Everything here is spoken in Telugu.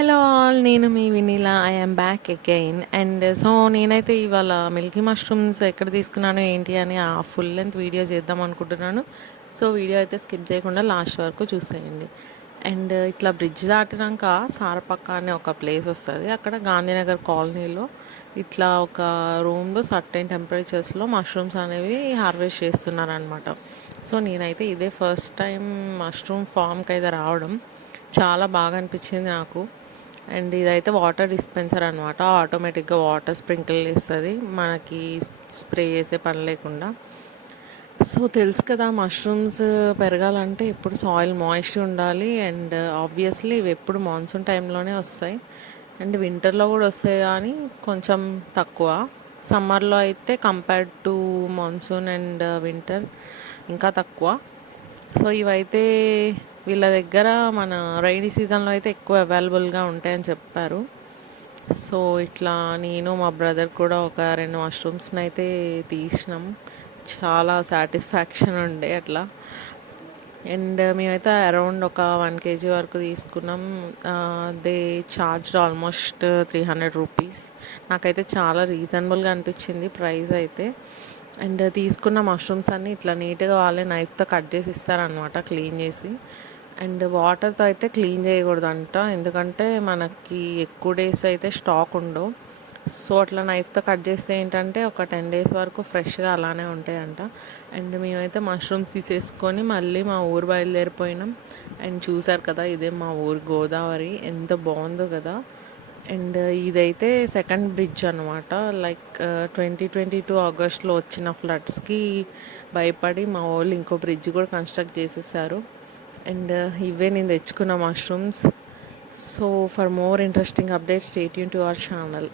హలో ఆల్, నేను మీ Vinila. I am back again. And so నేనైతే ఇవాళ మిల్కీ మష్రూమ్స్ ఎక్కడ తీసుకున్నాను ఏంటి అని ఆ ఫుల్ లెంత్ వీడియో చేద్దాం అనుకుంటున్నాను. సో వీడియో అయితే స్కిప్ చేయకుండా లాస్ట్ వరకు చూసేయండి. అండ్ ఇట్లా బ్రిడ్జ్ దాటినాక సారపక్క అనే ఒక ప్లేస్ వస్తుంది. అక్కడ గాంధీనగర్ కాలనీలో ఇట్లా ఒక రూమ్లో సర్టెన్ టెంపరేచర్స్లో మష్రూమ్స్ అనేవి హార్వెస్ట్ చేస్తున్నారనమాట. సో నేనైతే ఇదే ఫస్ట్ టైం మష్రూమ్ ఫామ్కి అయితే రావడం. చాలా బాగా అనిపించింది నాకు. అండ్ ఇదైతే వాటర్ డిస్పెన్సర్ అనమాట. ఆటోమేటిక్గా వాటర్ స్ప్రింకిల్ చేస్తుంది మనకి, స్ప్రే చేసే పని లేకుండా. సో తెలుసు కదా, మష్రూమ్స్ పెరగాలంటే ఎప్పుడు సాయిల్ మాయిస్ట్ ఉండాలి. అండ్ ఆబ్వియస్లీ ఇవి ఎప్పుడు మాన్సూన్ టైంలోనే వస్తాయి. అండ్ వింటర్లో కూడా వస్తాయి కానీ కొంచెం తక్కువ. సమ్మర్లో అయితే compared to monsoon and winter ఇంకా తక్కువ. సో ఇవైతే వీళ్ళ దగ్గర మన రైనీ సీజన్లో అయితే ఎక్కువ అవైలబుల్గా ఉంటాయని చెప్పారు. సో ఇట్లా నేను మా బ్రదర్ కూడా ఒక 2 మష్రూమ్స్ని అయితే తీసినాం. చాలా సాటిస్ఫాక్షన్ ఉండే అట్లా. అండ్ మేమైతే అరౌండ్ ఒక 1 kg వరకు తీసుకున్నాం. They charged almost 300 rupees. నాకైతే చాలా రీజనబుల్గా అనిపించింది ప్రైస్ అయితే. అండ్ తీసుకున్న మష్రూమ్స్ అన్నీ ఇట్లా నీట్గా వాళ్ళే నైఫ్తో కట్ చేసి ఇస్తారనమాట, క్లీన్ చేసి. అండ్ వాటర్తో అయితే క్లీన్ చేయకూడదంట, ఎందుకంటే మనకి ఎక్కువ డేస్ అయితే స్టాక్ ఉండవు. సో అట్లా నైఫ్తో కట్ చేస్తే ఏంటంటే ఒక 10 days వరకు ఫ్రెష్గా అలానే ఉంటాయంట. అండ్ మేమైతే మష్రూమ్స్ తీసేసుకొని మళ్ళీ మా ఊరు బయలుదేరిపోయినాం. అండ్ చూసారు కదా, ఇదే మా ఊరు గోదావరి, ఎంత బాగుందో కదా. అండ్ ఇదైతే సెకండ్ బ్రిడ్జ్ అనమాట. లైక్ 2022 ఆగస్ట్లో వచ్చిన ఫ్లడ్స్కి భయపడి మా వాళ్ళు ఇంకో బ్రిడ్జ్ కూడా కన్స్ట్రక్ట్ చేసేసారు. అండ్ ఇవే నేను తెచ్చుకున్న mushrooms. So for more interesting updates stay tune to our channel.